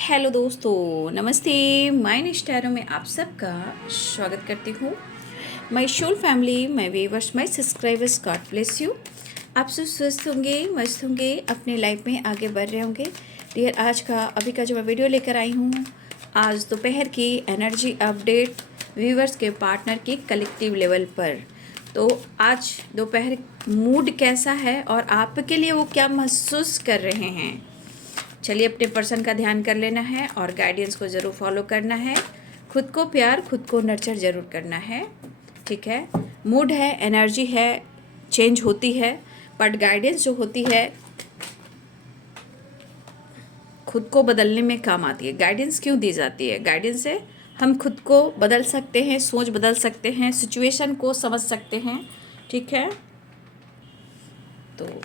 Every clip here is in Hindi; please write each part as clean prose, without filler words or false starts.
हेलो दोस्तों, नमस्ते। माय स्टारों में आप सबका स्वागत करती हूँ। My soul family, my viewers, my subscribers, God bless you. आप सब स्वस्थ होंगे, मस्त होंगे, अपने लाइफ में आगे बढ़ रहे होंगे। डियर, आज का अभी का जो मैं वीडियो लेकर आई हूँ, आज दोपहर की एनर्जी अपडेट व्यूअर्स के पार्टनर की कलेक्टिव लेवल पर। तो आज दोपहर मूड कैसा है और आपके लिए वो क्या महसूस कर रहे हैं। चलिए, अपने पर्सन का ध्यान कर लेना है और गाइडेंस को ज़रूर फॉलो करना है। खुद को प्यार, खुद को नर्चर ज़रूर करना है। ठीक है, मूड है, एनर्जी है, चेंज होती है, बट गाइडेंस जो होती है खुद को बदलने में काम आती है। गाइडेंस क्यों दी जाती है? गाइडेंस से हम खुद को बदल सकते हैं, सोच बदल सकते हैं, सिचुएशन को समझ सकते हैं। ठीक है, तो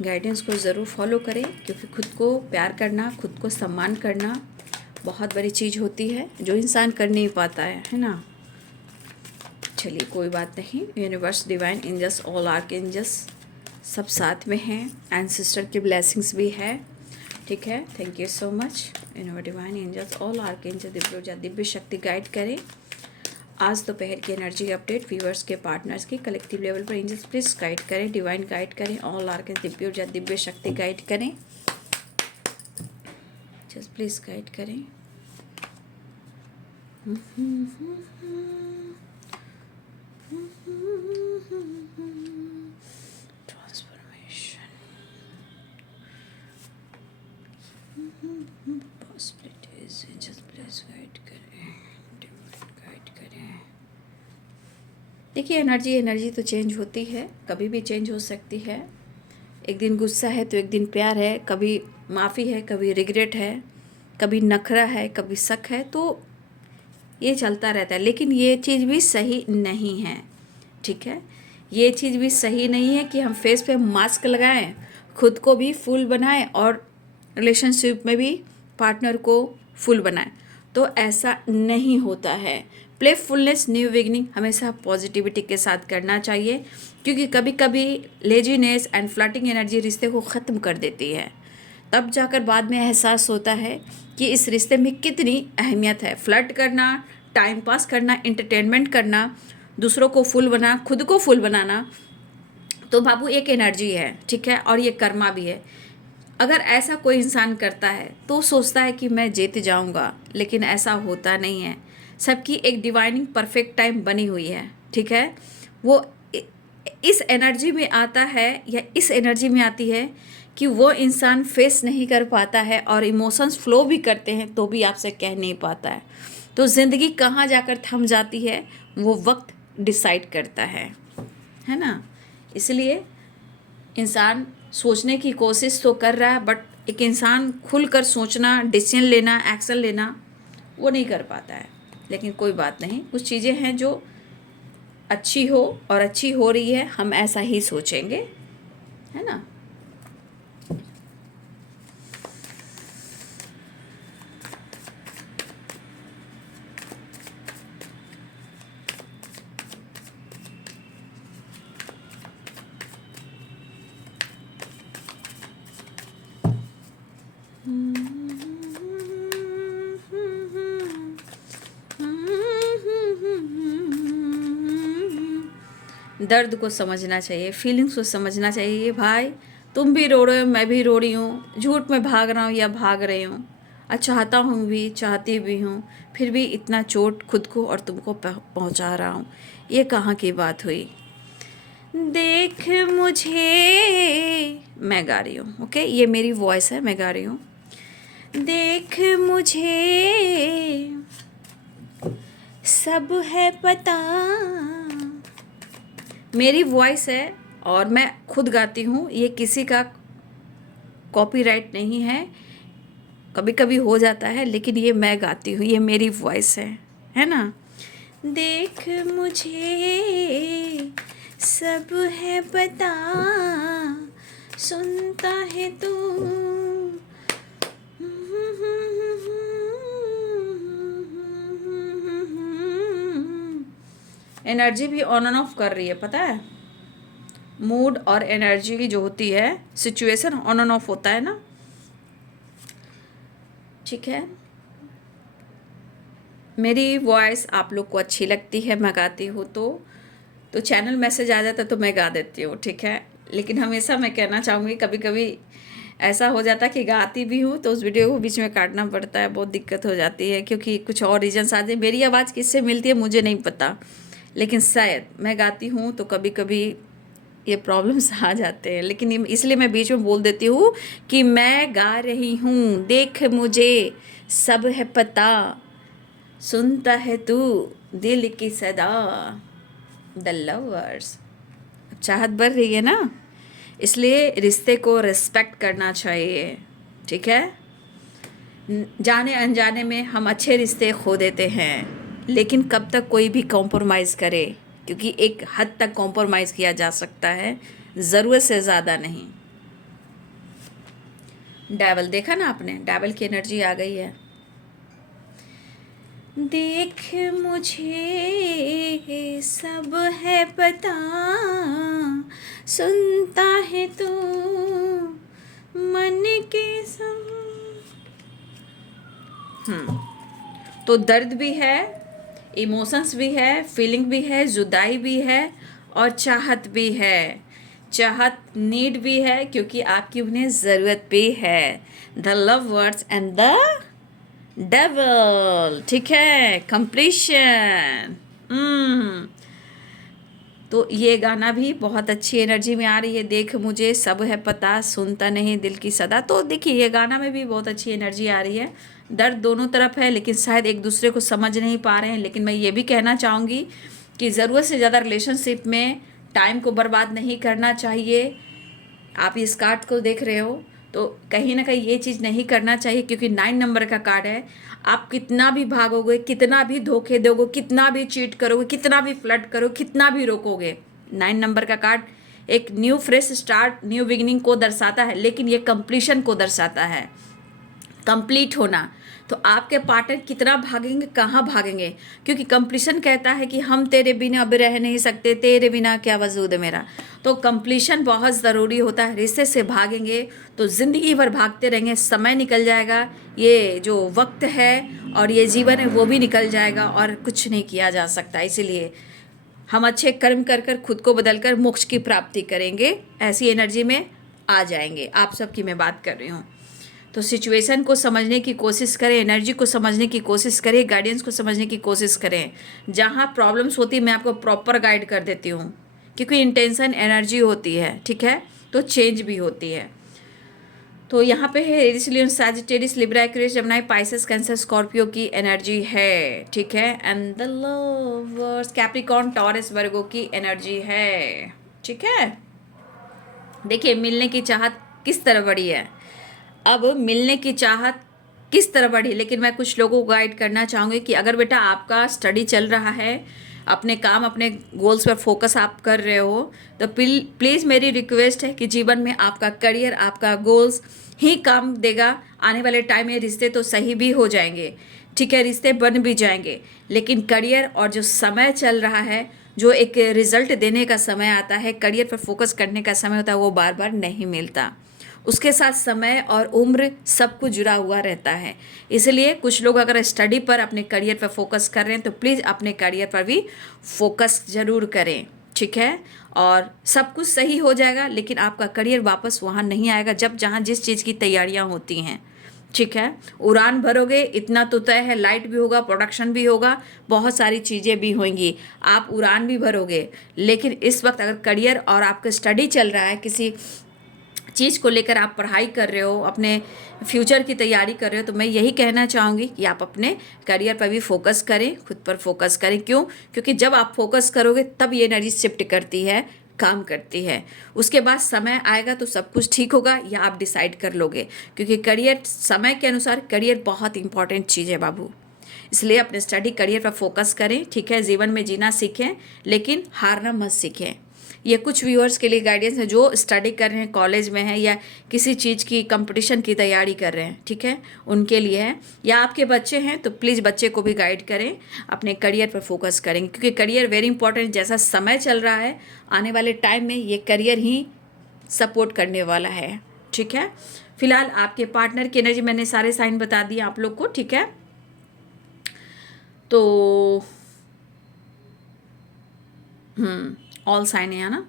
गाइडेंस को ज़रूर फॉलो करें, क्योंकि खुद को प्यार करना, खुद को सम्मान करना बहुत बड़ी चीज़ होती है, जो इंसान कर नहीं पाता है ना। चलिए, कोई बात नहीं। Universe, divine angels, all arch angels सब साथ में हैं। एंसेस्टर की ब्लेसिंग्स भी है। ठीक है, thank you so much. Universe, divine angels, all arch angel, दिव्य शक्ति गाइड करें। आज दोपहर की एनर्जी अपडेट व्यूअर्स के पार्टनर्स की कलेक्टिव लेवल पर एंजल्स प्लीज गाइड करें, डिवाइन गाइड करें, ऑल आर के दिव्य शक्ति गाइड करें, जस्ट प्लीज गाइड करें। Transformation, possibilities, just please guide करें, डिवाइन गाइड करें। देखिए, एनर्जी तो चेंज होती है, कभी भी चेंज हो सकती है। एक दिन गुस्सा है तो एक दिन प्यार है, कभी माफ़ी है, कभी रिग्रेट है, कभी नखरा है, कभी शक है, तो ये चलता रहता है। लेकिन ये चीज़ भी सही नहीं है। ठीक है, ये चीज़ भी सही नहीं है कि हम फेस पे मास्क लगाएं, खुद को भी फुल बनाएं और रिलेशनशिप में भी पार्टनर को फुल बनाएं। तो ऐसा नहीं होता है। प्लेफुलनेस, न्यू बिगनिंग हमेशा पॉजिटिविटी के साथ करना चाहिए, क्योंकि कभी कभी लेजीनेस एंड फ्लर्टिंग एनर्जी रिश्ते को ख़त्म कर देती है। तब जाकर बाद में एहसास होता है कि इस रिश्ते में कितनी अहमियत है। फ्लर्ट करना, टाइम पास करना, एंटरटेनमेंट करना, दूसरों को फुल बना, खुद को फुल बनाना, तो बाबू एक एनर्जी है। ठीक है, और ये कर्मा भी है। अगर ऐसा कोई इंसान करता है तो सोचता है कि मैं जीत जाऊंगा, लेकिन ऐसा होता नहीं है। सबकी एक डिवाइनिंग परफेक्ट टाइम बनी हुई है। ठीक है, वो इस एनर्जी में आता है या इस एनर्जी में आती है कि वो इंसान फेस नहीं कर पाता है और इमोशंस फ्लो भी करते हैं तो भी आपसे कह नहीं पाता है। तो ज़िंदगी कहाँ जाकर थम जाती है, वो वक्त डिसाइड करता है ना। इसलिए इंसान सोचने की कोशिश तो कर रहा है, बट एक इंसान खुलकर सोचना, डिसीजन लेना, एक्शन लेना, वो नहीं कर पाता है। लेकिन कोई बात नहीं, कुछ चीज़ें हैं जो अच्छी हो और अच्छी हो रही है, हम ऐसा ही सोचेंगे, है ना। दर्द को समझना चाहिए, फीलिंग्स को समझना चाहिए। भाई, तुम भी रो रहे हो, मैं भी रो रही हूँ, झूठ में भाग रहा हूँ या भाग रही हूँ, चाहता हूँ भी, चाहती भी हूँ, फिर भी इतना चोट खुद को और तुमको पहुँचा रहा हूँ। ये कहाँ की बात हुई? देख मुझे, मैं गा रही हूँ। ओके, ये मेरी वॉइस है, मैं गा रही हूँ। देख मुझे सब है पता, मेरी वॉइस है और मैं खुद गाती हूँ, ये किसी का कॉपीराइट नहीं है। कभी कभी हो जाता है, लेकिन ये मैं गाती हूँ, ये मेरी वॉइस है ना। देख मुझे सब है पता, सुनता है तू, एनर्जी भी ऑन एंड ऑफ कर रही है, पता है। मूड और एनर्जी जो होती है, सिचुएशन ऑन एंड ऑफ होता है ना। ठीक है। मेरी वॉइस आप लोग को अच्छी लगती है, मैं गाती हूँ तो चैनल मैसेज आ जाता तो मैं गा देती हूँ, ठीक है। लेकिन हमेशा मैं कहना चाहूँगी, कभी कभी ऐसा हो जाता है कि गाती भी हूँ तो उस वीडियो को बीच में काटना पड़ता है, बहुत दिक्कत हो जाती है क्योंकि कुछ और रीजन्स आ जाए। मेरी आवाज़ किससे मिलती है मुझे नहीं पता, लेकिन शायद मैं गाती हूँ तो कभी कभी ये प्रॉब्लम्स आ जाते हैं। लेकिन इसलिए मैं बीच में बोल देती हूँ कि मैं गा रही हूँ, देख मुझे सब है पता, सुनता है तू दिल की सदा, द लवर्स। अब चाहत बढ़ रही है ना, इसलिए रिश्ते को रिस्पेक्ट करना चाहिए, ठीक है। जाने अनजाने में हम अच्छे रिश्ते खो देते हैं, लेकिन कब तक कोई भी कॉम्प्रोमाइज़ करे, क्योंकि एक हद तक कॉम्प्रोमाइज़ किया जा सकता है, ज़रूरत से ज़्यादा नहीं। डेविल देखा ना आपने, डेविल की एनर्जी आ गई है। देख मुझे सब है पता, सुनता है तू मन के तो दर्द भी है, इमोशंस भी है, फीलिंग भी है, जुदाई भी है और चाहत भी है। चाहत नीड भी है क्योंकि आपकी उन्हें ज़रूरत भी है। The lovers and the devil, ठीक है, कंप्लीशन। तो ये गाना भी बहुत अच्छी एनर्जी में आ रही है। देख मुझे सब है पता, सुनता नहीं दिल की सदा। तो देखिए ये गाना में भी बहुत अच्छी एनर्जी आ रही है। दर्द दोनों तरफ है, लेकिन शायद एक दूसरे को समझ नहीं पा रहे हैं। लेकिन मैं ये भी कहना चाहूँगी कि ज़रूरत से ज़्यादा रिलेशनशिप में टाइम को बर्बाद नहीं करना चाहिए। आप इस कार्ड को देख रहे हो तो कहीं ना कहीं ये चीज़ नहीं करना चाहिए, क्योंकि 9 नंबर का कार्ड है। आप कितना भी भागोगे, कितना भी धोखे दोगे, कितना भी चीट करोगे, कितना भी फ्लर्ट करो, कितना भी रोकोगे, 9 नंबर का कार्ड एक new fresh start, new beginning को दर्शाता है, लेकिन ये कंप्लीशन को दर्शाता है, कंप्लीट होना। तो आपके पार्टनर कितना भागेंगे, कहाँ भागेंगे, क्योंकि कंप्लीशन कहता है कि हम तेरे बिना अब रह नहीं सकते, तेरे बिना क्या वजूद है मेरा। तो कंप्लीशन बहुत ज़रूरी होता है। रिश्ते से भागेंगे तो ज़िंदगी भर भागते रहेंगे, समय निकल जाएगा, ये जो वक्त है और ये जीवन है वो भी निकल जाएगा और कुछ नहीं किया जा सकता। इसीलिए हम अच्छे कर्म कर कर खुद को बदल कर मोक्ष की प्राप्ति करेंगे, ऐसी एनर्जी में आ जाएंगे। आप सबकी मैं बात कर रही हूँ। तो सिचुएशन को समझने की कोशिश करें, एनर्जी को समझने की कोशिश करें, गाइडेंस को समझने की कोशिश करें। जहाँ प्रॉब्लम्स होती है मैं आपको प्रॉपर गाइड कर देती हूँ, क्योंकि इंटेंशन एनर्जी होती है, ठीक है, तो चेंज भी होती है। तो यहाँ पे है Aries, Leo, Sagittarius, Libra, Aquarius, Gemini, Pisces, Cancer, Scorpio की एनर्जी है, ठीक है। And the lovers, Capricorn, Taurus, Virgo की एनर्जी है, ठीक है। देखिए मिलने की चाहत किस तरह बढ़ी है। अब मिलने की चाहत किस तरह बढ़ी, लेकिन मैं कुछ लोगों को गाइड करना चाहूँगी कि अगर बेटा आपका स्टडी चल रहा है, अपने काम, अपने गोल्स पर फोकस आप कर रहे हो, तो प्लीज़ मेरी रिक्वेस्ट है कि जीवन में आपका करियर, आपका गोल्स ही काम देगा। आने वाले टाइम में रिश्ते तो सही भी हो जाएंगे, ठीक है, रिश्ते बन भी जाएंगे, लेकिन करियर और जो समय चल रहा है, जो एक रिजल्ट देने का समय आता है, करियर पर फोकस करने का समय होता है, वो बार बार नहीं मिलता। उसके साथ समय और उम्र सब कुछ जुड़ा हुआ रहता है। इसलिए कुछ लोग अगर स्टडी पर, अपने करियर पर फोकस कर रहे हैं तो प्लीज़ अपने करियर पर भी फोकस ज़रूर करें, ठीक है। और सब कुछ सही हो जाएगा, लेकिन आपका करियर वापस वहाँ नहीं आएगा जब जहाँ जिस चीज़ की तैयारियाँ होती हैं, ठीक है। उड़ान भरोगे इतना तो तय है, लाइट भी होगा, प्रोडक्शन भी होगा, बहुत सारी चीज़ें भी होंगी, आप उड़ान भी भरोगे। लेकिन इस वक्त अगर करियर और आपका स्टडी चल रहा है, किसी चीज़ को लेकर आप पढ़ाई कर रहे हो, अपने फ्यूचर की तैयारी कर रहे हो, तो मैं यही कहना चाहूँगी कि आप अपने करियर पर भी फोकस करें, खुद पर फोकस करें। क्यों? क्योंकि जब आप फोकस करोगे तब ये एनर्जी शिफ्ट करती है, काम करती है। उसके बाद समय आएगा तो सब कुछ ठीक होगा, या आप डिसाइड कर लोगे, क्योंकि करियर, समय के अनुसार करियर बहुत इंपॉर्टेंट चीज़ है बाबू। इसलिए अपने स्टडी करियर पर फोकस करें, ठीक है। जीवन में जीना सीखें, लेकिन हारना मत सीखें। ये कुछ व्यूअर्स के लिए गाइडेंस है जो स्टडी कर रहे हैं, कॉलेज में हैं, या किसी चीज़ की कंपटीशन की तैयारी कर रहे हैं, ठीक है, उनके लिए है। या आपके बच्चे हैं तो प्लीज़ बच्चे को भी गाइड करें, अपने करियर पर फोकस करेंगे, क्योंकि करियर वेरी इंपॉर्टेंट। जैसा समय चल रहा है, आने वाले टाइम में ये करियर ही सपोर्ट करने वाला है, ठीक है। फिलहाल आपके पार्टनर की एनर्जी मैंने सारे साइन बता दिए आप लोग को, ठीक है। तो ऑल साइन है ना।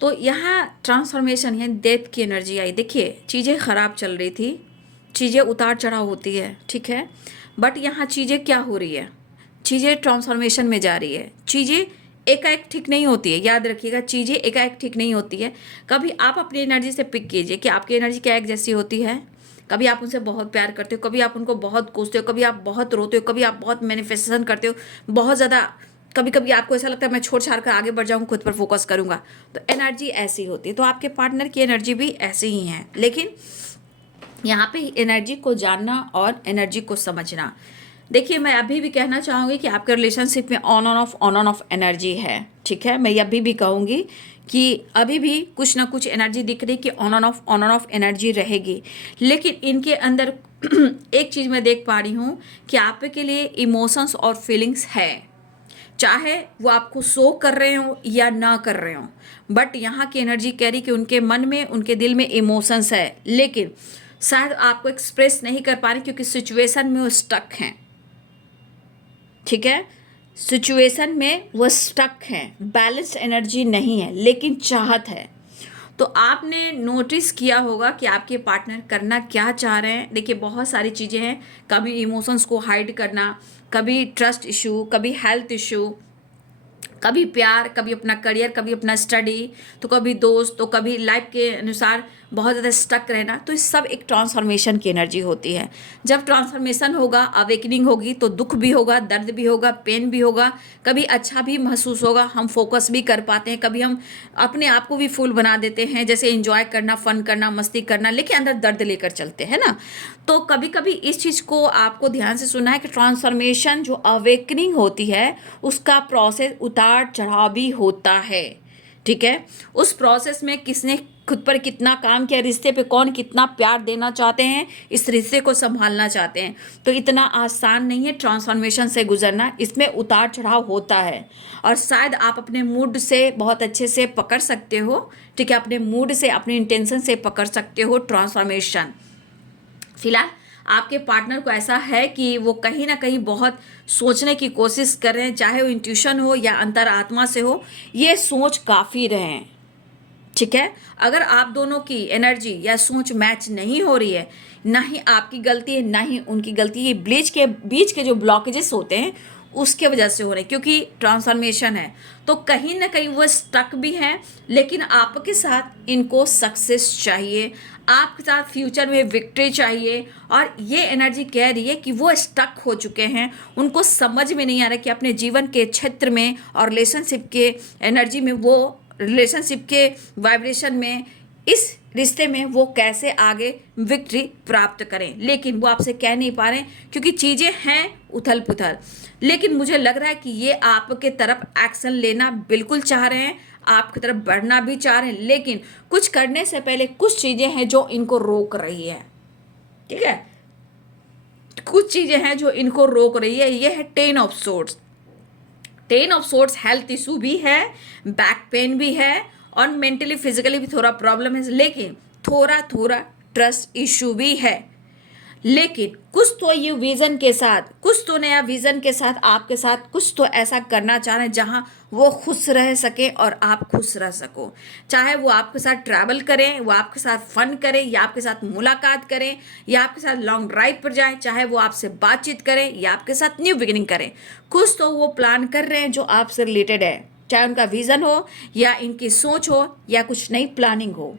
तो यहाँ ट्रांसफॉर्मेशन है, डेथ की एनर्जी आई। देखिए चीज़ें ख़राब चल रही थी, चीज़ें उतार चढ़ाव होती है, ठीक है। बट यहाँ चीज़ें क्या हो रही है, चीज़ें ट्रांसफॉर्मेशन में जा रही है। चीज़ें एकाएक ठीक नहीं होती है, याद रखिएगा, चीज़ें एकाएक ठीक नहीं होती है। कभी आप अपनी एनर्जी से पिक कीजिए कि आपकी एनर्जी क्या एक जैसी होती है। कभी आप उनसे बहुत प्यार करते हो, कभी आप उनको बहुत कोसते हो, कभी आप बहुत रोते हो, कभी आप बहुत मैनिफेस्टेशन करते हो, बहुत ज़्यादा। कभी कभी आपको ऐसा लगता है मैं छोड़ छाड़ कर आगे बढ़ जाऊँ, खुद पर फोकस करूँगा। तो एनर्जी ऐसी होती है। तो आपके पार्टनर की एनर्जी भी ऐसी ही है। लेकिन यहाँ पे एनर्जी को जानना और एनर्जी को समझना। देखिए मैं अभी भी कहना चाहूँगी कि आपके रिलेशनशिप में ऑन ऑन ऑफ एनर्जी है, ठीक है। मैं अभी भी कहूँगी कि अभी भी कुछ ना कुछ एनर्जी दिख रही कि ऑन ऑफ एनर्जी रहेगी। लेकिन इनके अंदर एक चीज़ मैं देख पा रही हूँ कि आपके लिए इमोशंस और फीलिंग्स है, चाहे वो आपको शो कर रहे हो या ना कर रहे हो। बट यहाँ की एनर्जी कह रही कि उनके मन में, उनके दिल में इमोशंस है, लेकिन शायद आपको एक्सप्रेस नहीं कर पा रहे क्योंकि सिचुएशन में वो स्टक हैं, ठीक है। सिचुएशन में वो स्टक हैं, बैलेंस्ड एनर्जी नहीं है, लेकिन चाहत है। तो आपने नोटिस किया होगा कि आपके पार्टनर करना क्या चाह रहे हैं। देखिए बहुत सारी चीज़ें हैं, कभी इमोशंस को हाइड करना, कभी ट्रस्ट इशू, कभी हेल्थ इशू, कभी प्यार, कभी अपना करियर, कभी अपना स्टडी, तो कभी दोस्त, तो कभी लाइफ के अनुसार बहुत ज़्यादा स्टक रहना। तो इस सब एक ट्रांसफॉर्मेशन की एनर्जी होती है। जब ट्रांसफॉर्मेशन होगा, अवेकनिंग होगी, तो दुख भी होगा, दर्द भी होगा, पेन भी होगा, कभी अच्छा भी महसूस होगा, हम फोकस भी कर पाते हैं, कभी हम अपने आप को भी फुल बना देते हैं, जैसे एंजॉय करना, फन करना, मस्ती करना, लेकिन अंदर दर्द लेकर चलते हैं ना। तो कभी कभी इस चीज़ को आपको ध्यान से सुनना है कि ट्रांसफॉर्मेशन जो अवेकनिंग होती है उसका प्रोसेस उतार चढ़ाव भी होता है, ठीक है। उस प्रोसेस में किसने खुद पर कितना काम किया, रिश्ते पे कौन कितना प्यार देना चाहते हैं, इस रिश्ते को संभालना चाहते हैं। तो इतना आसान नहीं है ट्रांसफॉर्मेशन से गुजरना, इसमें उतार चढ़ाव होता है। और शायद आप अपने मूड से बहुत अच्छे से पकड़ सकते हो, ठीक है, अपने मूड से, अपने इंटेंशन से पकड़ सकते हो ट्रांसफॉर्मेशन। फिलहाल आपके पार्टनर को ऐसा है कि वो कहीं ना कहीं बहुत सोचने की कोशिश कर रहे हैं, चाहे वो इंट्यूशन हो या अंतरात्मा से हो, ये सोच काफ़ी रहे हैं, ठीक है। अगर आप दोनों की एनर्जी या सोच मैच नहीं हो रही है, ना ही आपकी गलती है ना ही उनकी गलती है, बीच के जो ब्लॉकेजेस होते हैं उसके वजह से हो रहे हैं, क्योंकि ट्रांसफॉर्मेशन है। तो कहीं ना कहीं वो स्टक भी हैं, लेकिन आपके साथ इनको सक्सेस चाहिए, आपके साथ फ्यूचर में विक्ट्री चाहिए। और ये एनर्जी कह रही है कि वो स्टक हो चुके हैं, उनको समझ में नहीं आ रहा कि अपने जीवन के क्षेत्र में और रिलेशनशिप के एनर्जी में, वो रिलेशनशिप के वाइब्रेशन में, इस रिश्ते में वो कैसे आगे विक्ट्री प्राप्त करें। लेकिन वो आपसे कह नहीं पा रहे क्योंकि चीज़ें हैं उथल पुथल। लेकिन मुझे लग रहा है कि ये आपके तरफ एक्शन लेना बिल्कुल चाह रहे हैं, आपकी तरफ बढ़ना भी चाह रहे हैं, लेकिन कुछ करने से पहले कुछ चीज़ें हैं जो इनको रोक रही है, ठीक है। कुछ चीज़ें हैं जो इनको रोक रही है। ये है ten of swords. Ten of swords health issue भी है, बैक पेन भी है, और मेंटली फिजिकली भी थोड़ा प्रॉब्लम है, लेकिन थोड़ा थोड़ा ट्रस्ट इशू भी है। लेकिन कुछ तो ये विजन के साथ, कुछ तो नया विजन के साथ आपके साथ कुछ तो ऐसा करना चाह रहे हैं जहां वो खुश रह सके और आप खुश रह सको। चाहे वो आपके साथ ट्रैवल करें, वो आपके साथ फन करें, या आपके साथ मुलाकात करें, या आपके साथ लॉन्ग ड्राइव पर जाएं, चाहे वो आपसे बातचीत करें या आपके साथ न्यू बिगिनिंग करें, कुछ तो वो प्लान कर रहे हैं जो आपसे रिलेटेड है, चाहे उनका विजन हो या इनकी सोच हो या कुछ नई प्लानिंग हो।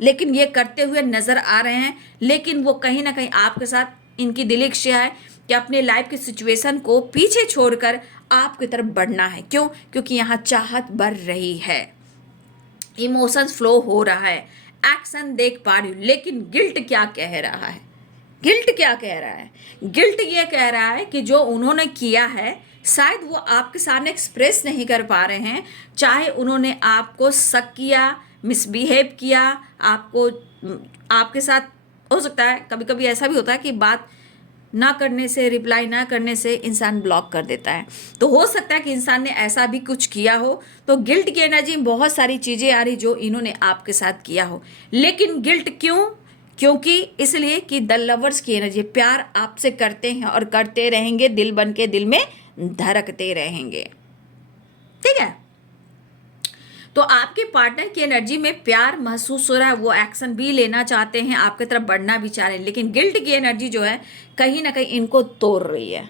लेकिन ये करते हुए नजर आ रहे हैं, लेकिन वो कहीं ना कहीं आपके साथ इनकी दिली इच्छा है कि अपने लाइफ की सिचुएशन को पीछे छोड़कर आपकी तरफ बढ़ना है। क्यों? क्योंकि यहाँ चाहत बढ़ रही है, इमोशंस फ्लो हो रहा है, एक्शन देख पा रही हूँ। लेकिन गिल्ट क्या कह रहा है? गिल्ट क्या कह रहा है? गिल्ट ये कह रहा है कि जो उन्होंने किया है शायद वो आपके सामने एक्सप्रेस नहीं कर पा रहे हैं। चाहे उन्होंने आपको शक किया, मिसबिहेव किया, आपको, आपके साथ हो सकता है कभी कभी ऐसा भी होता है कि बात ना करने से, रिप्लाई ना करने से इंसान ब्लॉक कर देता है। तो हो सकता है कि इंसान ने ऐसा भी कुछ किया हो, तो गिल्ट की एनर्जी में बहुत सारी चीज़ें आ रही जो इन्होंने आपके साथ किया हो। लेकिन गिल्ट क्यों? क्योंकि इसलिए कि द लवर्स की एनर्जी, प्यार आपसे करते हैं और करते रहेंगे, दिल बन के दिल में धड़कते रहेंगे। ठीक है, तो आपके पार्टनर की एनर्जी में प्यार महसूस हो रहा है, वो एक्शन भी लेना चाहते हैं, आपकी तरफ बढ़ना भी चाह रहे हैं, लेकिन गिल्ट की एनर्जी जो है कहीं ना कहीं इनको तोड़ रही है।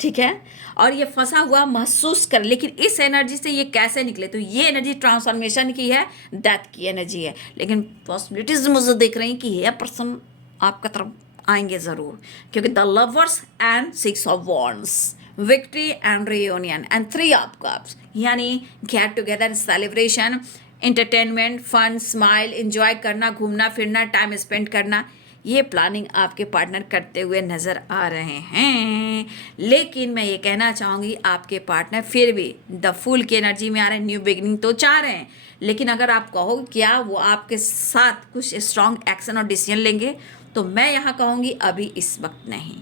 ठीक है, और ये फंसा हुआ महसूस कर, लेकिन इस एनर्जी से ये कैसे निकले? तो ये एनर्जी ट्रांसफॉर्मेशन की है, डेथ की एनर्जी है, लेकिन पॉसिबिलिटीज मुझे देख रही कि ये पर्सन आपका तरफ आएंगे जरूर, क्योंकि the lovers and 6 of wands, victory and reunion and 3 of cups, यानी get together, celebration, entertainment, fun, smile, enjoy करना, घूमना फिरना, टाइम स्पेंड करना, ये प्लानिंग आपके पार्टनर करते हुए नज़र आ रहे हैं। लेकिन मैं ये कहना चाहूँगी, आपके पार्टनर फिर भी द फूल की एनर्जी में आ रहे हैं, न्यू बिगिनिंग तो चाह रहे हैं, लेकिन अगर आप कहो क्या वो आपके साथ कुछ स्ट्रॉन्ग एक्शन और डिसीजन लेंगे, तो मैं यहाँ कहूँगी अभी इस वक्त नहीं।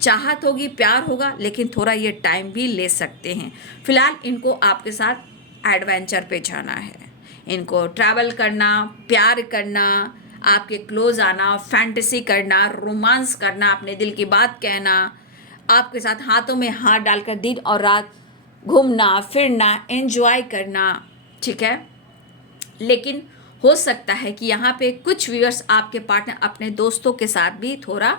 चाहत होगी, प्यार होगा, लेकिन थोड़ा ये टाइम भी ले सकते हैं। फिलहाल इनको आपके साथ एडवेंचर पे जाना है, इनको ट्रैवल करना, प्यार करना, आपके क्लोज आना, फैंटेसी करना, रोमांस करना, अपने दिल की बात कहना, आपके साथ हाथों में हाथ डालकर दिन और रात घूमना फिरना, एंजॉय करना। ठीक है, लेकिन हो सकता है कि यहाँ पे कुछ व्यूअर्स आपके पार्टनर अपने दोस्तों के साथ भी थोड़ा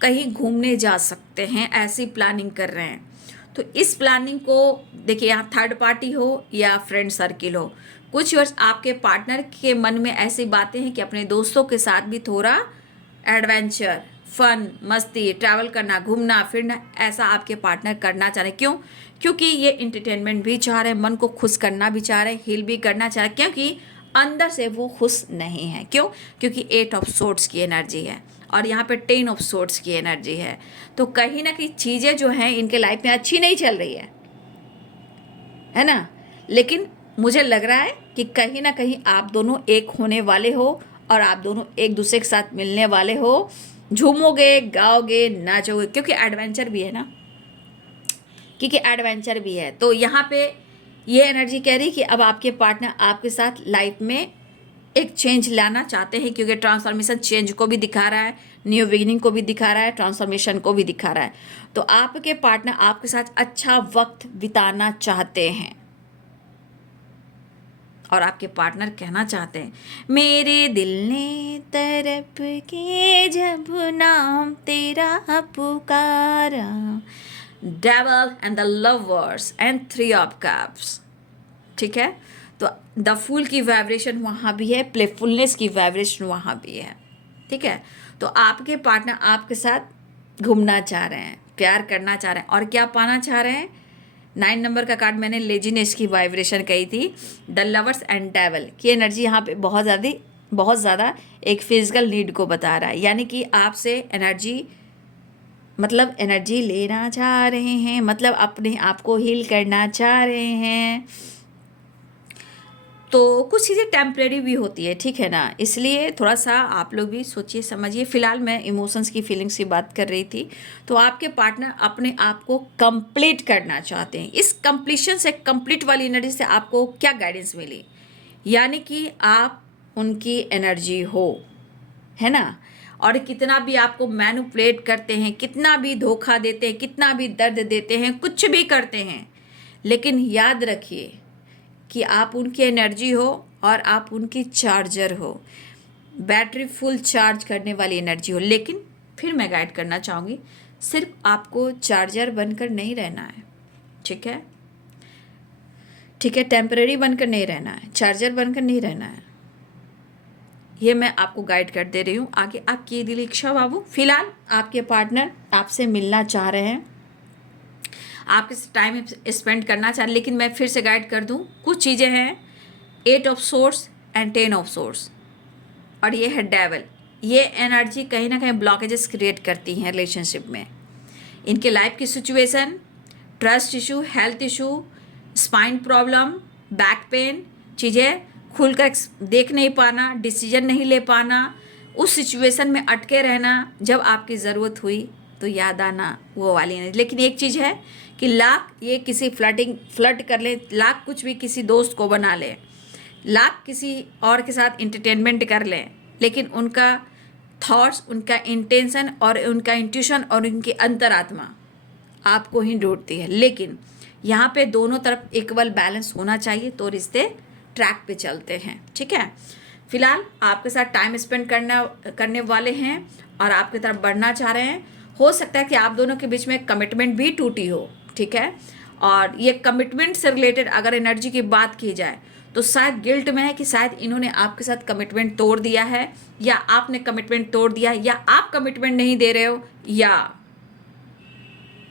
कहीं घूमने जा सकते हैं, ऐसी प्लानिंग कर रहे हैं। तो इस प्लानिंग को देखिए, यहाँ थर्ड पार्टी हो या फ्रेंड सर्किल हो, कुछ वर्ष आपके पार्टनर के मन में ऐसी बातें हैं कि अपने दोस्तों के साथ भी थोड़ा एडवेंचर, फन, मस्ती, ट्रैवल करना, घूमना फिरना, ऐसा आपके पार्टनर करना चाह रहे हैं। क्यों? क्योंकि ये इंटरटेनमेंट भी चाह रहे हैं, मन को खुश करना भी चाह रहे हैं, हील भी करना चाह रहे हैं, क्योंकि अंदर से वो खुश नहीं है। क्यों? क्योंकि 8 ऑफ सोर्ड्स की एनर्जी है और यहाँ पे 10 ऑफ सोर्ड्स की एनर्जी है। तो कहीं ना कहीं चीज़ें जो हैं इनके लाइफ में अच्छी नहीं चल रही है ना। लेकिन मुझे लग रहा है कि कहीं ना कहीं आप दोनों एक होने वाले हो और आप दोनों एक दूसरे के साथ मिलने वाले हो, झूमोगे, गाओगे, नाचोगे, क्योंकि एडवेंचर भी है ना, क्योंकि एडवेंचर भी है। तो यहाँ पे ये एनर्जी कह रही कि अब आपके पार्टनर आपके साथ लाइफ में एक चेंज लाना चाहते हैं, क्योंकि ट्रांसफॉर्मेशन चेंज को भी दिखा रहा है, न्यू बिगिनिंग को भी दिखा रहा है, ट्रांसफॉर्मेशन को भी दिखा रहा है। तो आपके पार्टनर आपके साथ अच्छा वक्त बिताना चाहते हैं और आपके पार्टनर कहना चाहते हैं, मेरे दिल ने तरफ के जब नाम तेरा पुकारा, devil and the lovers and 3 of cups. ठीक है, तो द फूल की वाइब्रेशन वहाँ भी है, प्लेफुलनेस की वाइब्रेशन वहाँ भी है। ठीक है, तो आपके पार्टनर आपके साथ घूमना चाह रहे हैं, प्यार करना चाह रहे हैं, और क्या पाना चाह रहे हैं? 9 नंबर का कार्ड मैंने लेजीनेस की वाइब्रेशन कही थी, द लवर्स एंड डेविल की एनर्जी यहाँ पे बहुत ज़्यादा एक फिजिकल नीड को बता रहा है, यानी कि आपसे एनर्जी, मतलब एनर्जी लेना चाह रहे हैं, मतलब अपने आप को हील करना चाह रहे हैं। तो कुछ चीज़ें टेम्परेरी भी होती है, ठीक है ना, इसलिए थोड़ा सा आप लोग भी सोचिए समझिए। फिलहाल मैं इमोशंस की फीलिंग्स की बात कर रही थी। तो आपके पार्टनर अपने आप को कंप्लीट करना चाहते हैं। इस कंप्लीशन से, कंप्लीट वाली एनर्जी से आपको क्या गाइडेंस मिली? यानी कि आप उनकी एनर्जी हो, है ना, और कितना भी आपको मैनिपुलेट करते हैं, कितना भी धोखा देते हैं, कितना भी दर्द देते हैं, कुछ भी करते हैं, लेकिन याद रखिए कि आप उनकी एनर्जी हो और आप उनकी चार्जर हो, बैटरी फुल चार्ज करने वाली एनर्जी हो। लेकिन फिर मैं गाइड करना चाहूँगी, सिर्फ आपको चार्जर बनकर नहीं रहना है। ठीक है, ठीक है, टेम्परेरी बनकर नहीं रहना है, चार्जर बनकर नहीं रहना है। ये मैं आपको गाइड कर दे रही हूँ। आगे आपकी दिली इच्छा बाबू। फिलहाल आपके पार्टनर आपसे मिलना चाह रहे हैं, आपके टाइम स्पेंड करना चाह रहे, लेकिन मैं फिर से गाइड कर दूं, कुछ चीज़ें हैं, 8 of source and 10 of source, और ये है डेविल। ये एनर्जी कहीं ना कहीं ब्लॉकेजेस क्रिएट करती हैं रिलेशनशिप में। इनके लाइफ की situation, trust issue, health issue, spine problem, back pain, चीज़ें खुलकर देख नहीं पाना, डिसीजन नहीं ले पाना, उस सिचुएशन में अटके रहना, जब आपकी ज़रूरत हुई तो याद आना, वो वाली नहीं। लेकिन एक चीज़ है कि लाख ये किसी फ्लर्ट कर ले, लाख कुछ भी किसी दोस्त को बना ले, लाख किसी और के साथ इंटरटेनमेंट कर लें, लेकिन उनका थॉट्स, उनका इंटेंशन और उनका इंट्यूशन और उनकी अंतरात्मा आपको ही ढूंढती है। लेकिन यहाँ पे दोनों तरफ इक्वल बैलेंस होना चाहिए, तो रिश्ते ट्रैक पे चलते हैं। ठीक है, फिलहाल आपके साथ टाइम स्पेंड करने वाले हैं और आपकी तरफ बढ़ना चाह रहे हैं। हो सकता है कि आप दोनों के बीच में कमिटमेंट भी टूटी हो। ठीक है, और ये कमिटमेंट से रिलेटेड अगर एनर्जी की बात की जाए तो शायद गिल्ट में है कि शायद इन्होंने आपके साथ कमिटमेंट तोड़ दिया है, या आपने कमिटमेंट तोड़ दिया, या आप कमिटमेंट नहीं दे रहे हो, या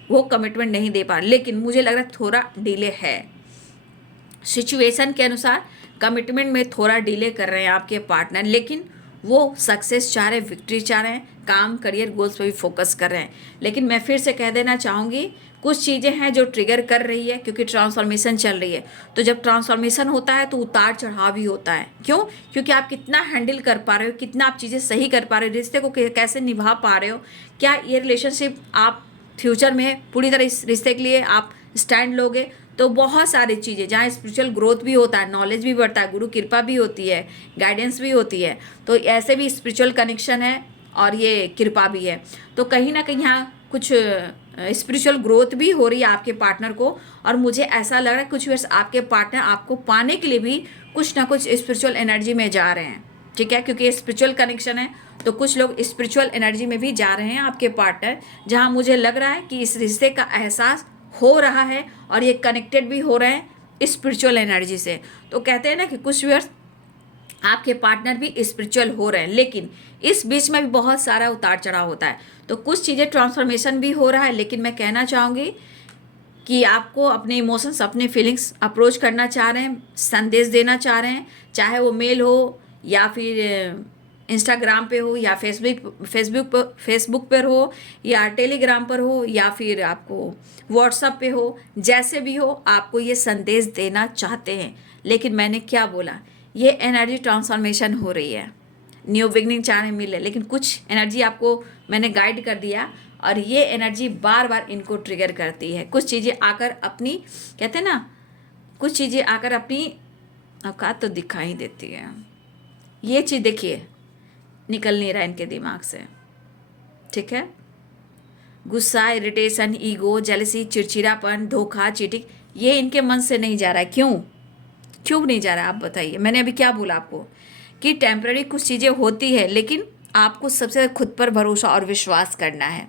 वो कमिटमेंट नहीं दे पा रहे। लेकिन मुझे लग रहा है थोड़ा डिले है, सिचुएशन के अनुसार कमिटमेंट में थोड़ा डिले कर रहे हैं आपके पार्टनर, लेकिन वो सक्सेस चाह रहे हैं, विक्ट्री चाह रहे हैं, काम करियर गोल्स पे भी फोकस कर रहे हैं। लेकिन मैं फिर से कह देना चाहूँगी, कुछ चीज़ें हैं जो ट्रिगर कर रही है, क्योंकि ट्रांसफॉर्मेशन चल रही है। तो जब ट्रांसफॉर्मेशन होता है तो उतार चढ़ाव भी होता है। क्यों? क्योंकि आप कितना हैंडल कर पा रहे हो, कितना आप चीज़ें सही कर पा रहे हो, रिश्ते को कैसे निभा पा रहे हो, क्या ये रिलेशनशिप आप फ्यूचर में पूरी तरह इस रिश्ते के लिए आप स्टैंड लोगे। तो बहुत सारी चीज़ें जहाँ स्पिरिचुअल ग्रोथ भी होता है, नॉलेज भी बढ़ता है, गुरु कृपा भी होती है, गाइडेंस भी होती है, तो ऐसे भी स्पिरिचुअल कनेक्शन है और ये कृपा भी है। तो कहीं ना कहीं यहाँ कुछ स्पिरिचुअल ग्रोथ भी हो रही है आपके पार्टनर को, और मुझे ऐसा लग रहा है कुछ वर्ष आपके पार्टनर आपको पाने के लिए भी कुछ ना कुछ स्पिरिचुअल एनर्जी में जा रहे हैं। ठीक है, क्योंकि ये स्पिरिचुअल कनेक्शन है, तो कुछ लोग स्पिरिचुअल एनर्जी में भी जा रहे हैं आपके पार्टनर, जहाँ मुझे लग रहा है कि इस रिश्ते का एहसास हो रहा है और ये कनेक्टेड भी हो रहे हैं स्पिरिचुअल एनर्जी से। तो कहते हैं ना कि कुछ व्यूअर्स आपके पार्टनर भी स्पिरिचुअल हो रहे हैं, लेकिन इस बीच में भी बहुत सारा उतार चढ़ाव होता है। तो कुछ चीज़ें ट्रांसफॉर्मेशन भी हो रहा है, लेकिन मैं कहना चाहूँगी कि आपको अपने इमोशंस, अपने फीलिंग्स अप्रोच करना चाह रहे हैं, संदेश देना चाह रहे हैं, चाहे वो मेल हो या फिर इंस्टाग्राम पे हो या फेसबुक पर हो या टेलीग्राम पर हो या फिर आपको व्हाट्सएप पे हो, जैसे भी हो आपको ये संदेश देना चाहते हैं। लेकिन मैंने क्या बोला, ये एनर्जी ट्रांसफॉर्मेशन हो रही है, न्यू बिगनिंग चाहे मिले, लेकिन कुछ एनर्जी आपको मैंने गाइड कर दिया और ये एनर्जी बार बार इनको ट्रिगर करती है। कुछ चीज़ें आकर अपनी, कहते हैं ना, कुछ चीज़ें आकर अपनी औकात तो दिखा ही देती है। ये चीज़ देखिए निकल नहीं रहा इनके दिमाग से। ठीक है, गुस्सा, इरिटेशन, ईगो, जेलसी, चिड़चिड़ापन, धोखा, चीटिंग, ये इनके मन से नहीं जा रहा है। क्यों नहीं जा रहा है आप बताइए। मैंने अभी क्या बोला आपको कि टेम्पररी कुछ चीज़ें होती है, लेकिन आपको सबसे खुद पर भरोसा और विश्वास करना है।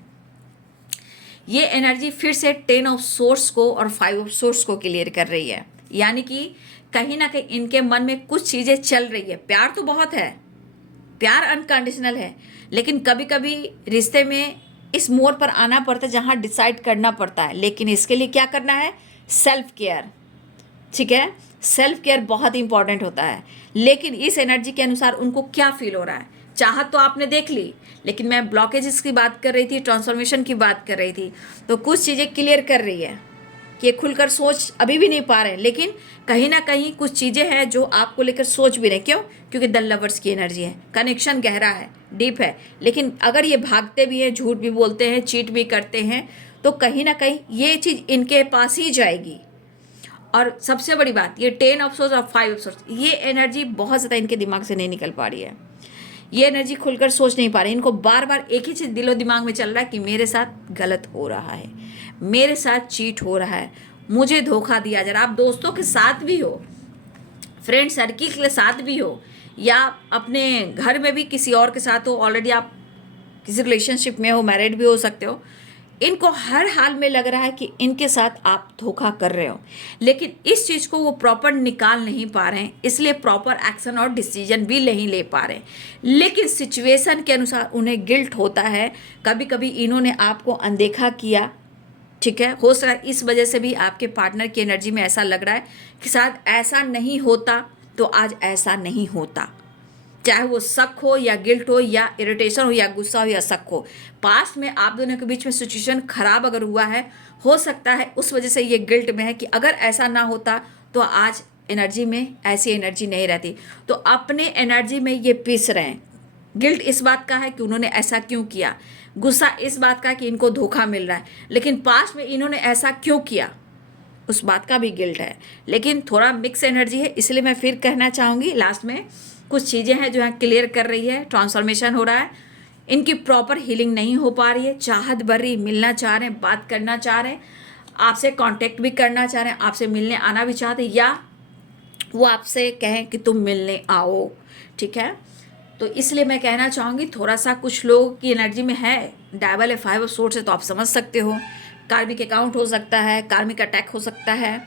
ये एनर्जी फिर से 10 ऑफ सोर्स को और 5 ऑफ सोर्स को क्लियर कर रही है, यानी कि कहीं ना कहीं इनके मन में कुछ चीज़ें चल रही है। प्यार तो बहुत है, प्यार अनकंडीशनल है, लेकिन कभी कभी रिश्ते में इस मोड़ पर आना पड़ता है जहाँ डिसाइड करना पड़ता है। लेकिन इसके लिए क्या करना है, सेल्फ केयर। ठीक है, सेल्फ केयर बहुत इंपॉर्टेंट होता है। लेकिन इस एनर्जी के अनुसार उनको क्या फील हो रहा है, चाहत तो आपने देख ली, लेकिन मैं ब्लॉकेजेस की बात कर रही थी, ट्रांसफॉर्मेशन की बात कर रही थी। तो कुछ चीज़ें क्लियर कर रही है कि खुलकर सोच अभी भी नहीं पा रहे, लेकिन कहीं ना कहीं कुछ चीज़ें हैं जो आपको लेकर सोच भी रहे। क्यों? क्योंकि द लवर्स की एनर्जी है, कनेक्शन गहरा है, डीप है। लेकिन अगर ये भागते भी हैं, झूठ भी बोलते हैं, चीट भी करते हैं, तो कहीं ना कहीं ये चीज़ इनके पास ही जाएगी। और सबसे बड़ी बात, ये 10 ऑफ सोर्स और 5 ऑफ सोर्स, ये एनर्जी बहुत ज़्यादा इनके दिमाग से नहीं निकल पा रही है। ये एनर्जी खुलकर सोच नहीं पा रही। इनको बार बार एक ही चीज़ दिलो दिमाग में चल रहा है कि मेरे साथ गलत हो रहा है, मेरे साथ चीट हो रहा है, मुझे धोखा दिया जा रहा है। आप दोस्तों के साथ भी हो, फ्रेंड सर्किल के साथ भी हो, या अपने घर में भी किसी और के साथ हो, ऑलरेडी आप किसी रिलेशनशिप में हो, मैरिड भी हो सकते हो, इनको हर हाल में लग रहा है कि इनके साथ आप धोखा कर रहे हो, लेकिन इस चीज़ को वो प्रॉपर निकाल नहीं पा रहे हैं, इसलिए प्रॉपर एक्शन और डिसीजन भी नहीं ले पा रहे हैं। लेकिन सिचुएशन के अनुसार उन्हें गिल्ट होता है, कभी कभी इन्होंने आपको अनदेखा किया। ठीक है, हो सकता है इस वजह से भी आपके पार्टनर की एनर्जी में ऐसा लग रहा है कि शायद ऐसा नहीं होता तो आज ऐसा नहीं होता, चाहे वो शक हो या गिल्ट हो या इरिटेशन हो या गुस्सा हो या शक हो। पास्ट में आप दोनों के बीच में सिचुएशन खराब अगर हुआ है, हो सकता है उस वजह से ये गिल्ट में है कि अगर ऐसा ना होता तो आज एनर्जी में ऐसी एनर्जी नहीं रहती। तो अपने एनर्जी में ये पिस रहे हैं, गिल्ट इस बात का है कि उन्होंने ऐसा क्यों किया, गुस्सा इस बात का कि इनको धोखा मिल रहा है, लेकिन पास्ट में इन्होंने ऐसा क्यों किया, उस बात का भी गिल्ट है। लेकिन थोड़ा मिक्स एनर्जी है, इसलिए मैं फिर कहना चाहूँगी लास्ट में कुछ चीज़ें हैं जो है क्लियर कर रही है, ट्रांसफॉर्मेशन हो रहा है, इनकी प्रॉपर हीलिंग नहीं हो पा रही है, चाहत भरी मिलना चाह रहे हैं, बात करना चाह रहे हैं, आपसे कांटेक्ट भी करना चाह रहे हैं, आपसे मिलने आना भी चाहते हैं, या वो आपसे कहें कि तुम मिलने आओ, ठीक है। तो इसलिए मैं कहना चाहूँगी थोड़ा सा कुछ लोगों की एनर्जी में है, डेविल है, 5 ऑफ सोर्ड्स है, तो आप समझ सकते हो कार्मिक अकाउंट हो सकता है, कार्मिक अटैक हो सकता है,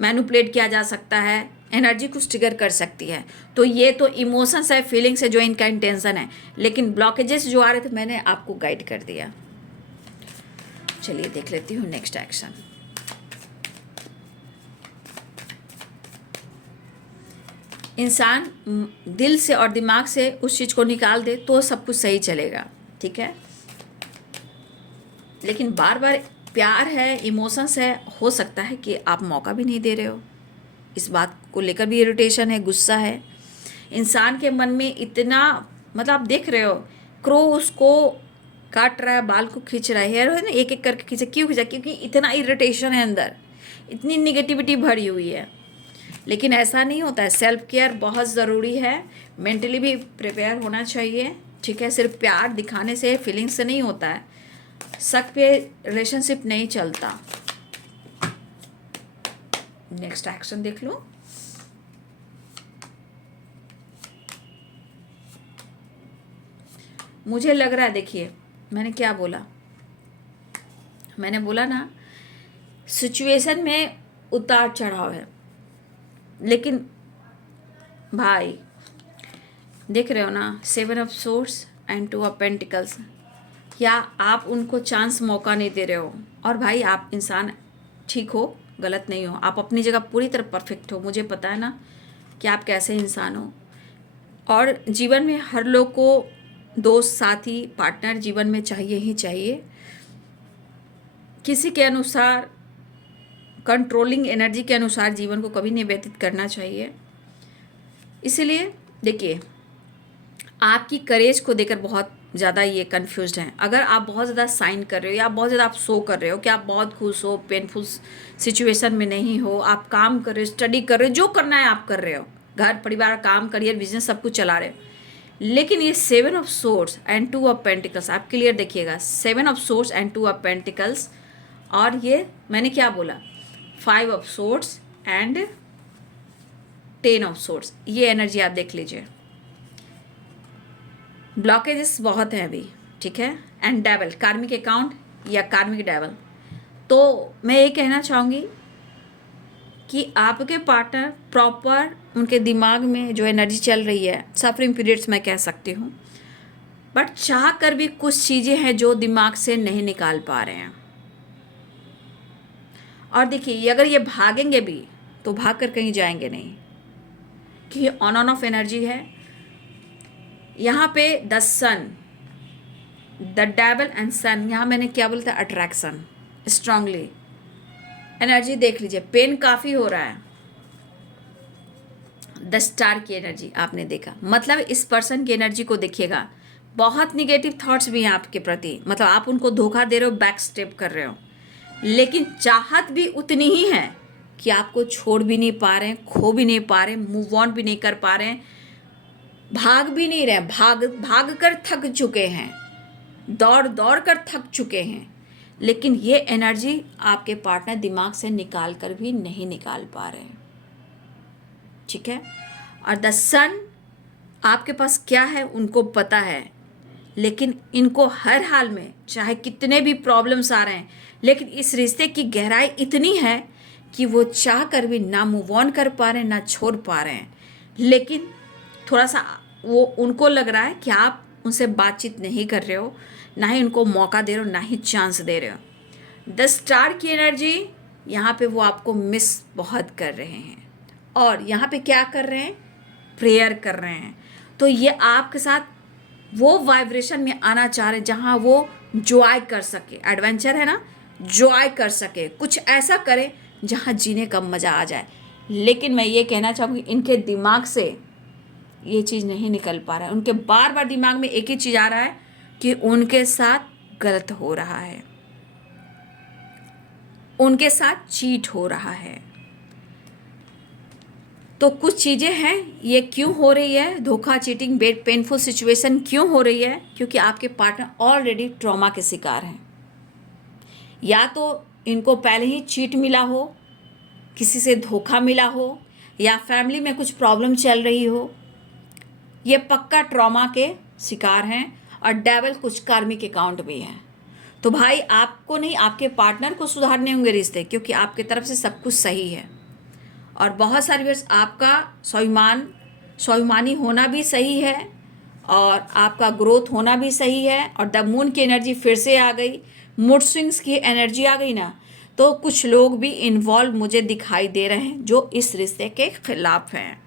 मैनिपुलेट किया जा सकता है, एनर्जी कुछ ट्रिगर कर सकती है। तो ये तो इमोशंस है, फीलिंग्स है, जो इनका इंटेंशन है, लेकिन ब्लॉकेजेस जो आ रहे थे मैंने आपको गाइड कर दिया। चलिए देख लेती हूँ नेक्स्ट एक्शन। इंसान दिल से और दिमाग से उस चीज़ को निकाल दे तो सब कुछ सही चलेगा, ठीक है। लेकिन बार बार प्यार है, इमोशंस है, हो सकता है कि आप मौका भी नहीं दे रहे हो, इस बात को लेकर भी इरिटेशन है, गुस्सा है इंसान के मन में इतना, मतलब आप देख रहे हो क्रो उसको काट रहा है, बाल को खींच रहा है, हेयर है ना, एक एक करके खींचे, क्यों खींचा, क्योंकि इतना इरिटेशन है अंदर, इतनी निगेटिविटी भरी हुई है। लेकिन ऐसा नहीं होता है, सेल्फ केयर बहुत ज़रूरी है, मेंटली भी प्रिपेयर होना चाहिए, ठीक है। सिर्फ प्यार दिखाने से, फीलिंग्स से नहीं होता है, शक पे रिलेशनशिप नहीं चलता। नेक्स्ट एक्शन देख लो। मुझे लग रहा है, देखिए मैंने क्या बोला, मैंने बोला ना सिचुएशन में उतार चढ़ाव है, लेकिन भाई देख रहे हो ना, 7 of swords and 2 of pentacles, क्या आप उनको चांस, मौका नहीं दे रहे हो। और भाई आप इंसान ठीक हो, गलत नहीं हो, आप अपनी जगह पूरी तरह परफेक्ट हो, मुझे पता है ना कि आप कैसे इंसान हो। और जीवन में हर लोग को दोस्त, साथी, पार्टनर जीवन में चाहिए ही चाहिए। किसी के अनुसार, कंट्रोलिंग एनर्जी के अनुसार जीवन को कभी नहीं व्यतीत करना चाहिए। इसलिए देखिए आपकी करेज को देकर बहुत ज़्यादा ये कंफ्यूज्ड हैं। अगर आप बहुत ज़्यादा साइन कर रहे हो या बहुत ज़्यादा आप शो कर रहे हो कि आप बहुत खुश हो, पेनफुल सिचुएशन में नहीं हो, आप काम कर रहे हो, स्टडी कर रहे हो, जो करना है आप कर रहे हो, घर परिवार, काम, करियर, बिजनेस सब कुछ चला रहे हो, लेकिन ये 7 of swords and 2 of pentacles, आप क्लियर देखिएगा, 7 of swords and 2 of pentacles, और ये मैंने क्या बोला, 5 of swords and 10 of swords, ये एनर्जी आप देख लीजिए। ब्लॉकेजेस बहुत हैं अभी, ठीक है। एंड डेवल, कार्मिक अकाउंट या कार्मिक डेवल। तो मैं ये कहना चाहूँगी कि आपके पार्टनर प्रॉपर, उनके दिमाग में जो एनर्जी चल रही है, सफरिंग पीरियड्स मैं कह सकती हूँ, बट चाह कर भी कुछ चीज़ें हैं जो दिमाग से नहीं निकाल पा रहे हैं। और देखिए अगर ये भागेंगे भी तो भाग कर कहीं जाएंगे नहीं, कि ऑन ऑफ एनर्जी है यहाँ पे। The sun, the devil and sun, यहाँ मैंने क्या बोला था, अट्रैक्शन, स्ट्रांगली एनर्जी देख लीजिए, पेन काफ़ी हो रहा है। द स्टार की एनर्जी आपने देखा, मतलब इस पर्सन की एनर्जी को देखिएगा, बहुत निगेटिव थॉट्स भी हैं आपके प्रति, मतलब आप उनको धोखा दे रहे हो, बैक स्टेप कर रहे हो, लेकिन चाहत भी उतनी ही है कि आपको छोड़ भी नहीं पा रहे हैं, खो भी नहीं पा रहे हैं, मूव ऑन भी नहीं कर पा रहे हैं, भाग भी नहीं रहे, भाग कर थक चुके हैं, दौड़ दौड़ कर थक चुके हैं, लेकिन ये एनर्जी आपके पार्टनर दिमाग से निकाल कर भी नहीं निकाल पा रहे हैं, ठीक है। और द सन, आपके पास क्या है उनको पता है, लेकिन इनको हर हाल में चाहे कितने भी प्रॉब्लम्स आ रहे हैं, लेकिन इस रिश्ते की गहराई इतनी है कि वो चाह कर भी ना मूव ऑन कर पा रहे हैं, ना छोड़ पा रहे हैं, लेकिन थोड़ा सा वो उनको लग रहा है कि आप उनसे बातचीत नहीं कर रहे हो, ना ही उनको मौका दे रहे हो, ना ही चांस दे रहे हो। द स्टार की एनर्जी यहाँ पे वो आपको मिस बहुत कर रहे हैं, और यहाँ पे क्या कर रहे हैं, प्रेयर कर रहे हैं। तो ये आपके साथ वो वाइब्रेशन में आना चाह रहे हैं जहाँ वो जॉय कर सके, एडवेंचर है ना, जॉय कर सके, कुछ ऐसा करें जहाँ जीने का मज़ा आ जाए। लेकिन मैं ये कहना चाहूँगी इनके दिमाग से ये चीज़ नहीं निकल पा रहा है। उनके बार बार दिमाग में एक ही चीज़ आ रहा है कि उनके साथ गलत हो रहा है, उनके साथ चीट हो रहा है। तो कुछ चीज़ें हैं, ये क्यों हो रही है, धोखा, चीटिंग, बेड पेनफुल सिचुएशन क्यों हो रही है? क्योंकि आपके पार्टनर ऑलरेडी ट्रॉमा के शिकार हैं। या तो इनको पहले ही चीट मिला हो, किसी से धोखा मिला हो, या फैमिली में कुछ प्रॉब्लम चल रही हो। ये पक्का ट्रॉमा के शिकार हैं और डेविल कुछ कार्मिक अकाउंट भी हैं। तो भाई आपको नहीं, आपके पार्टनर को सुधारने होंगे रिश्ते, क्योंकि आपकी तरफ से सब कुछ सही है। और बहुत सारी वर्ष आपका स्वाभिमानी होना भी सही है और आपका ग्रोथ होना भी सही है। और द मून की एनर्जी फिर से आ गई, मूड स्विंग्स की एनर्जी आ गई ना, तो कुछ लोग भी इन्वॉल्व मुझे दिखाई दे रहे हैं जो इस रिश्ते के खिलाफ हैं।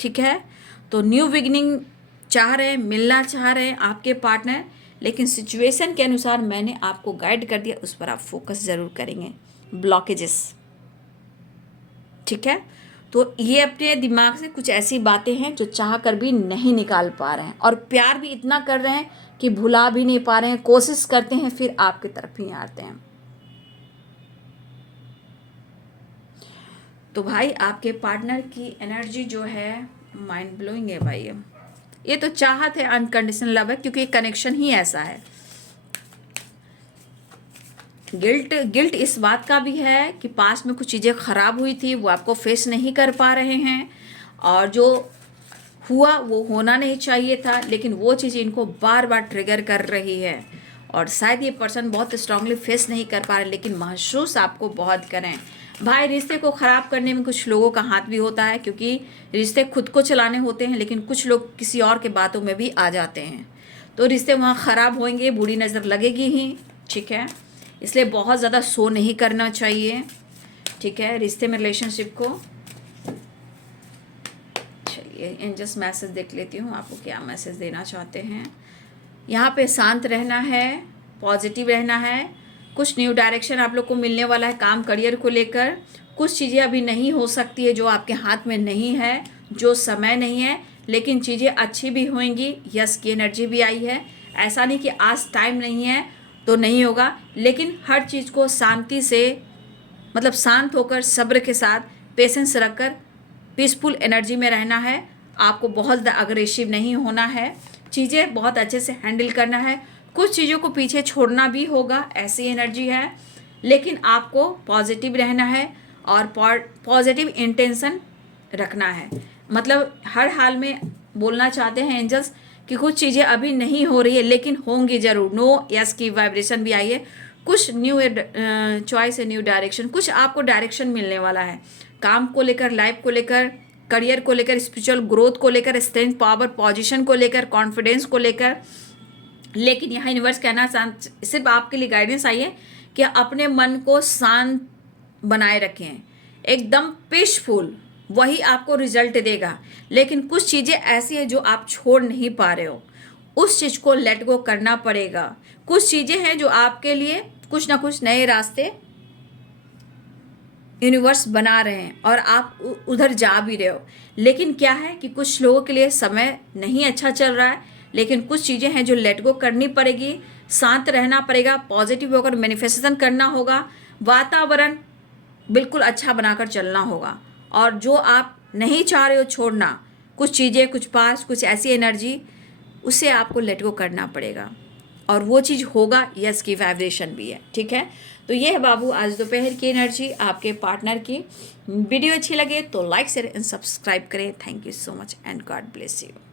ठीक है, तो न्यू बिगिनिंग चाह रहे हैं, मिलना चाह रहे हैं आपके पार्टनर, लेकिन सिचुएशन के अनुसार मैंने आपको गाइड कर दिया, उस पर आप फोकस ज़रूर करेंगे। ब्लॉकेजेस, ठीक है, तो ये अपने दिमाग से कुछ ऐसी बातें हैं जो चाह कर भी नहीं निकाल पा रहे हैं, और प्यार भी इतना कर रहे हैं कि भुला भी नहीं पा रहे हैं, कोशिश करते हैं फिर आपकी तरफ ही आते हैं। तो भाई आपके पार्टनर की एनर्जी जो है माइंड ब्लोइंग है भाई। ये तो चाहत है, अनकंडीशनल लव है, क्योंकि कनेक्शन ही ऐसा है। गिल्ट इस बात का भी है कि पास में कुछ चीज़ें ख़राब हुई थी, वो आपको फेस नहीं कर पा रहे हैं, और जो हुआ वो होना नहीं चाहिए था, लेकिन वो चीज़ इनको बार बार ट्रिगर कर रही है। और शायद ये पर्सन बहुत स्ट्रांगली फेस नहीं कर पा रहे, लेकिन महसूस आपको बहुत करें। भाई रिश्ते को ख़राब करने में कुछ लोगों का हाथ भी होता है, क्योंकि रिश्ते खुद को चलाने होते हैं, लेकिन कुछ लोग किसी और के बातों में भी आ जाते हैं, तो रिश्ते वहाँ ख़राब होंगे, बुरी नज़र लगेगी ही। ठीक है, इसलिए बहुत ज़्यादा शो नहीं करना चाहिए। ठीक है, रिश्ते में, रिलेशनशिप को। चलिए एंजल्स मैसेज देख लेती हूँ, आपको क्या मैसेज देना चाहते हैं। यहाँ पे शांत रहना है, पॉजिटिव रहना है। कुछ न्यू डायरेक्शन आप लोग को मिलने वाला है काम करियर को लेकर। कुछ चीज़ें अभी नहीं हो सकती है जो आपके हाथ में नहीं है, जो समय नहीं है, लेकिन चीज़ें अच्छी भी होंगी। यस की एनर्जी भी आई है। ऐसा नहीं कि आज टाइम नहीं है तो नहीं होगा, लेकिन हर चीज़ को शांति से, मतलब शांत होकर, सब्र के साथ, पेशेंस रखकर, पीसफुल एनर्जी में रहना है। आपको बहुत ज़्यादा अग्रेसिव नहीं होना है, चीज़ें बहुत अच्छे से हैंडल करना है। कुछ चीज़ों को पीछे छोड़ना भी होगा, ऐसी एनर्जी है, लेकिन आपको पॉजिटिव रहना है और पॉजिटिव इंटेंशन रखना है। मतलब हर हाल में बोलना चाहते हैं एंजल्स कि कुछ चीज़ें अभी नहीं हो रही है, लेकिन होंगी ज़रूर। नो यस की वाइब्रेशन भी आई है। कुछ न्यू चॉइस है, न्यू डायरेक्शन, कुछ आपको डायरेक्शन मिलने वाला है, काम को लेकर, लाइफ को लेकर, करियर को लेकर, स्पिरिचुअल ग्रोथ को लेकर, स्ट्रेंथ, पावर, पोजीशन को लेकर, कॉन्फिडेंस को लेकर। लेकिन यहाँ यूनिवर्स कहना सिर्फ आपके लिए गाइडेंस आई है कि अपने मन को शांत बनाए रखें, एकदम पीसफुल, वही आपको रिजल्ट देगा। लेकिन कुछ चीज़ें ऐसी हैं जो आप छोड़ नहीं पा रहे हो, उस चीज़ को लेट गो करना पड़ेगा। कुछ चीज़ें हैं जो आपके लिए कुछ ना कुछ नए रास्ते यूनिवर्स बना रहे हैं और आप उधर जा भी रहे हो। लेकिन क्या है कि कुछ लोगों के लिए समय नहीं अच्छा चल रहा है, लेकिन कुछ चीज़ें हैं जो लेट गो करनी पड़ेगी, शांत रहना पड़ेगा, पॉजिटिव होकर मैनिफेस्टेशन करना होगा, वातावरण बिल्कुल अच्छा बनाकर चलना होगा। और जो आप नहीं चाह रहे हो छोड़ना, कुछ चीज़ें, कुछ पास, कुछ ऐसी एनर्जी, उसे आपको लेट गो करना पड़ेगा, और वो चीज़ होगा। यस की वाइब्रेशन भी है। ठीक है, तो ये है बाबू आज दोपहर की एनर्जी आपके पार्टनर की। वीडियो अच्छी लगे तो लाइक शेयर एंड सब्सक्राइब करें। Thank you so much and God bless you.